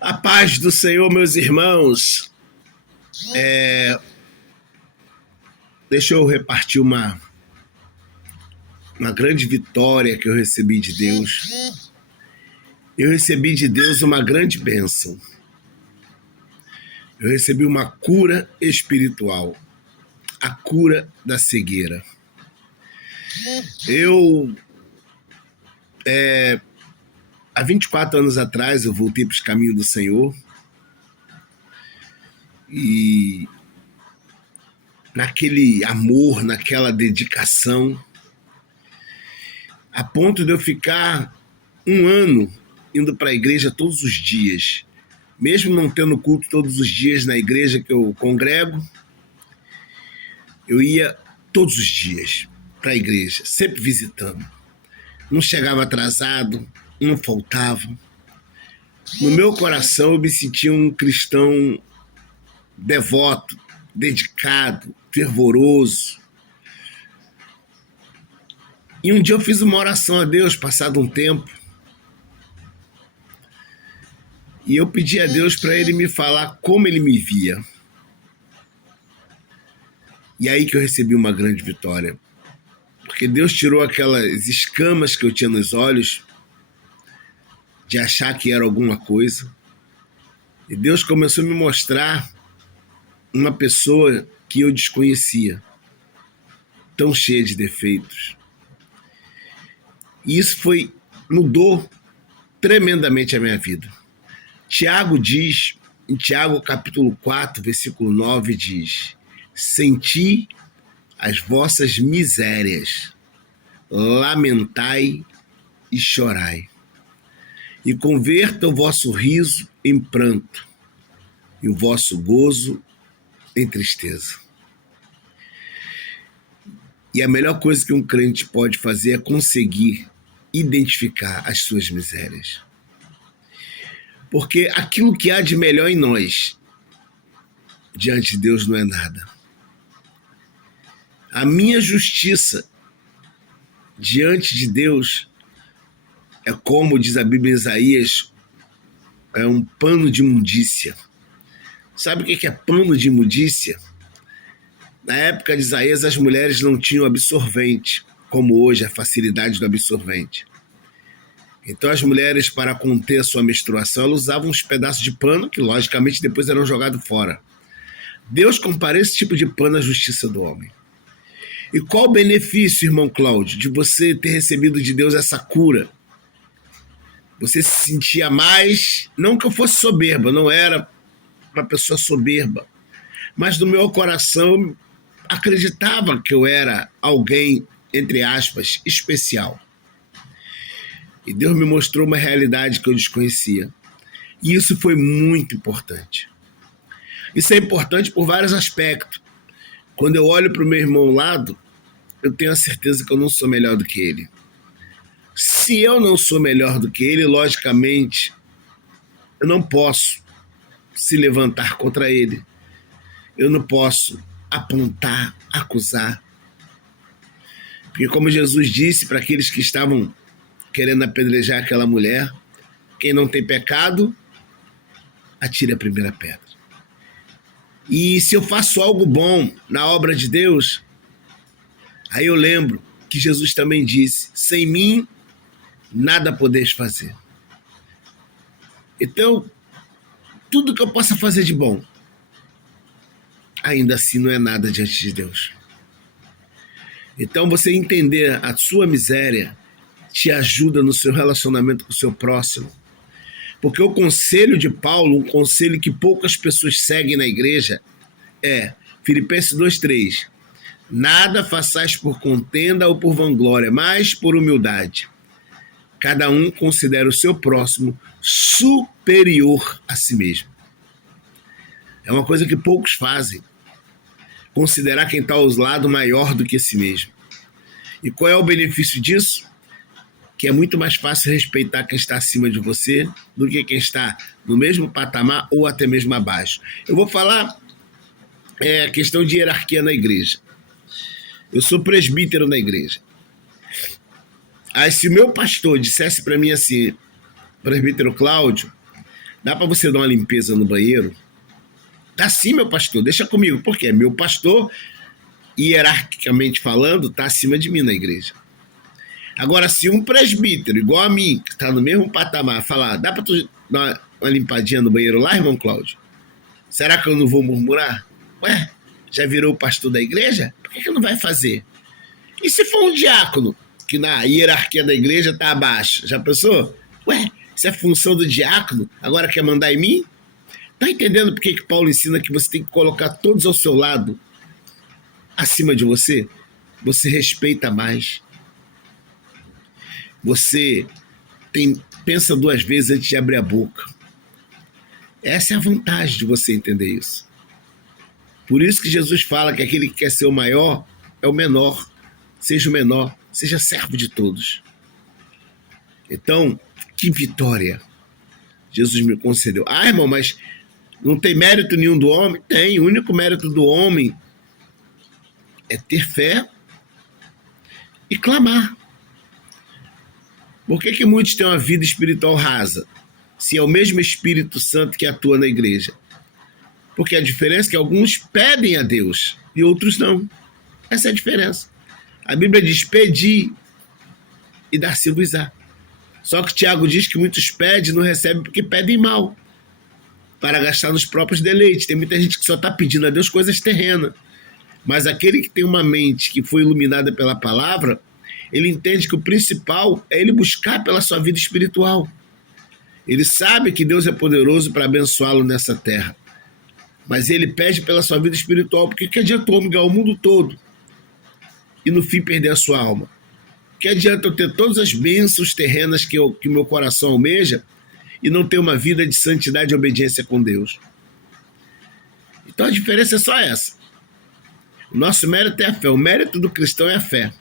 A paz do Senhor, meus irmãos. Deixa eu repartir uma grande vitória que eu recebi de Deus. Eu recebi de Deus uma grande bênção. Eu recebi uma cura espiritual, a cura da cegueira. Há 24 anos atrás, eu voltei para os caminhos do Senhor e naquele amor, naquela dedicação, a ponto de eu ficar 1 ano indo para a igreja todos os dias. Mesmo não tendo culto todos os dias na igreja que eu congrego, eu ia todos os dias para a igreja, sempre visitando. Não chegava atrasado, não faltava. No meu coração eu me sentia um cristão devoto, dedicado, fervoroso. E um dia eu fiz uma oração a Deus, passado um tempo, e eu pedi a Deus para Ele me falar como Ele me via. E aí que eu recebi uma grande vitória. Porque Deus tirou aquelas escamas que eu tinha nos olhos, de achar que era alguma coisa. E Deus começou a me mostrar uma pessoa que eu desconhecia, tão cheia de defeitos. E isso mudou tremendamente a minha vida. Tiago diz, em Tiago capítulo 4, versículo 9, diz: senti as vossas misérias, lamentai e chorai, e converta o vosso riso em pranto, e o vosso gozo em tristeza. E a melhor coisa que um crente pode fazer é conseguir identificar as suas misérias. Porque aquilo que há de melhor em nós, diante de Deus, não é nada. A minha justiça diante de Deus é, como diz a Bíblia em Isaías, é um pano de imundícia. Sabe o que é pano de imundícia? Na época de Isaías, as mulheres não tinham absorvente, como hoje, a facilidade do absorvente. Então as mulheres, para conter a sua menstruação, elas usavam uns pedaços de pano que, logicamente, depois eram jogados fora. Deus compara esse tipo de pano à justiça do homem. E qual o benefício, irmão Cláudio, de você ter recebido de Deus essa cura? Você se sentia mais, não que eu fosse soberba, não era uma pessoa soberba, mas no meu coração eu acreditava que eu era alguém, entre aspas, especial. E Deus me mostrou uma realidade que eu desconhecia. E isso foi muito importante. Isso é importante por vários aspectos. Quando eu olho para o meu irmão ao lado, eu tenho a certeza que eu não sou melhor do que ele. Se eu não sou melhor do que ele, logicamente, eu não posso se levantar contra ele. Eu não posso apontar, acusar. Porque como Jesus disse para aqueles que estavam querendo apedrejar aquela mulher, quem não tem pecado, atire a primeira pedra. E se eu faço algo bom na obra de Deus, aí eu lembro que Jesus também disse: sem mim, nada podeis fazer. Então, tudo que eu possa fazer de bom, ainda assim não é nada diante de Deus. Então, você entender a sua miséria te ajuda no seu relacionamento com o seu próximo. Porque o conselho de Paulo, um conselho que poucas pessoas seguem na igreja, é Filipenses 2:3. Nada façais por contenda ou por vanglória, mas por humildade. Cada um considera o seu próximo superior a si mesmo. É uma coisa que poucos fazem. Considerar quem está aos lados maior do que si mesmo. E qual é o benefício disso? Que é muito mais fácil respeitar quem está acima de você do que quem está no mesmo patamar ou até mesmo abaixo. Eu vou falar a questão de hierarquia na igreja. Eu sou presbítero na igreja. Aí se o meu pastor dissesse para mim assim: presbítero Cláudio, Dá para você dar uma limpeza no banheiro? Tá sim, meu pastor, deixa comigo. Por quê? Meu pastor, hierarquicamente falando, está acima de mim na igreja. Agora, se um presbítero, igual a mim, que está no mesmo patamar, falar, dá para tu dar uma limpadinha no banheiro lá, irmão Cláudio? Será que eu não vou murmurar? Ué, já virou pastor da igreja? Por que não vai fazer? E se for um diácono, que na hierarquia da igreja está abaixo? Já pensou? Ué, isso é função do diácono, agora quer mandar em mim? Tá entendendo por que Paulo ensina que você tem que colocar todos ao seu lado, acima de você? Você respeita mais. Você pensa duas vezes antes de abrir a boca. Essa é a vantagem de você entender isso. Por isso que Jesus fala que aquele que quer ser o maior é o menor. Seja o menor, seja servo de todos. Então, que vitória Jesus me concedeu. Ah, irmão, mas não tem mérito nenhum do homem? Tem. O único mérito do homem é ter fé e clamar. Por que muitos têm uma vida espiritual rasa? Se é o mesmo Espírito Santo que atua na igreja. Porque a diferença é que alguns pedem a Deus e outros não. Essa é a diferença. A Bíblia diz: pedi e dar-se-vos-á. Só que Tiago diz que muitos pedem e não recebem porque pedem mal, para gastar nos próprios deleites. Tem muita gente que só está pedindo a Deus coisas terrenas. Mas aquele que tem uma mente que foi iluminada pela palavra, ele entende que o principal é ele buscar pela sua vida espiritual. Ele sabe que Deus é poderoso para abençoá-lo nessa terra. Mas ele pede pela sua vida espiritual, porque que adianta o homem ganhar o mundo todo e no fim perder a sua alma? Que adianta eu ter todas as bênçãos terrenas que meu coração almeja e não ter uma vida de santidade e obediência com Deus? Então a diferença é só essa. O nosso mérito é a fé. O mérito do cristão é a fé.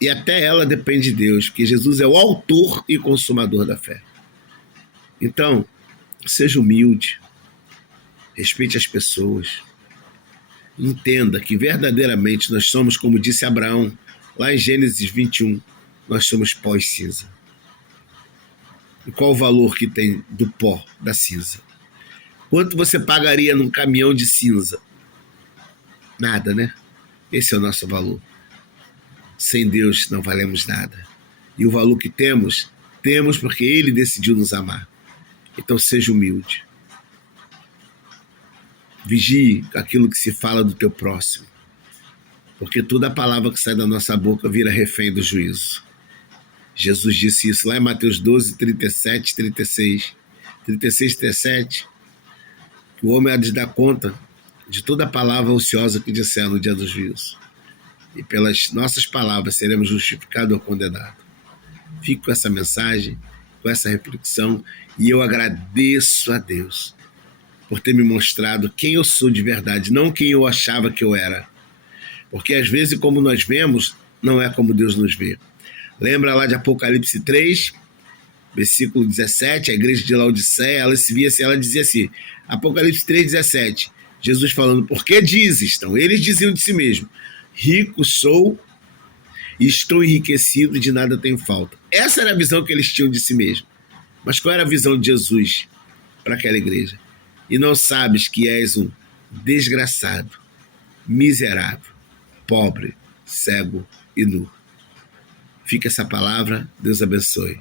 E até ela depende de Deus, porque Jesus é o autor e consumador da fé. Então, seja humilde, respeite as pessoas, entenda que verdadeiramente nós somos, como disse Abraão, lá em Gênesis 21, nós somos pó e cinza. E qual o valor que tem do pó, da cinza? Quanto você pagaria num caminhão de cinza? Nada, né? Esse é o nosso valor. Sem Deus não valemos nada. E o valor que temos porque Ele decidiu nos amar. Então seja humilde. Vigie aquilo que se fala do teu próximo. Porque toda palavra que sai da nossa boca vira refém do juízo. Jesus disse isso lá em Mateus 12, 37, 36. 36, 37. Que o homem há de dar conta de toda palavra ociosa que disser no dia do juízo. E pelas nossas palavras seremos justificados ou condenados. Fico com essa mensagem, com essa reflexão, e eu agradeço a Deus por ter me mostrado quem eu sou de verdade, não quem eu achava que eu era. Porque às vezes, como nós vemos, não é como Deus nos vê. Lembra lá de Apocalipse 3, versículo 17, a igreja de Laodiceia, ela dizia assim, Apocalipse 3, 17, Jesus falando: por que dizes? Então, eles diziam de si mesmo: rico sou e estou enriquecido, de nada tenho falta. Essa era a visão que eles tinham de si mesmo. Mas qual era a visão de Jesus para aquela igreja? E não sabes que és um desgraçado, miserável, pobre, cego e nu. Fica essa palavra, Deus abençoe.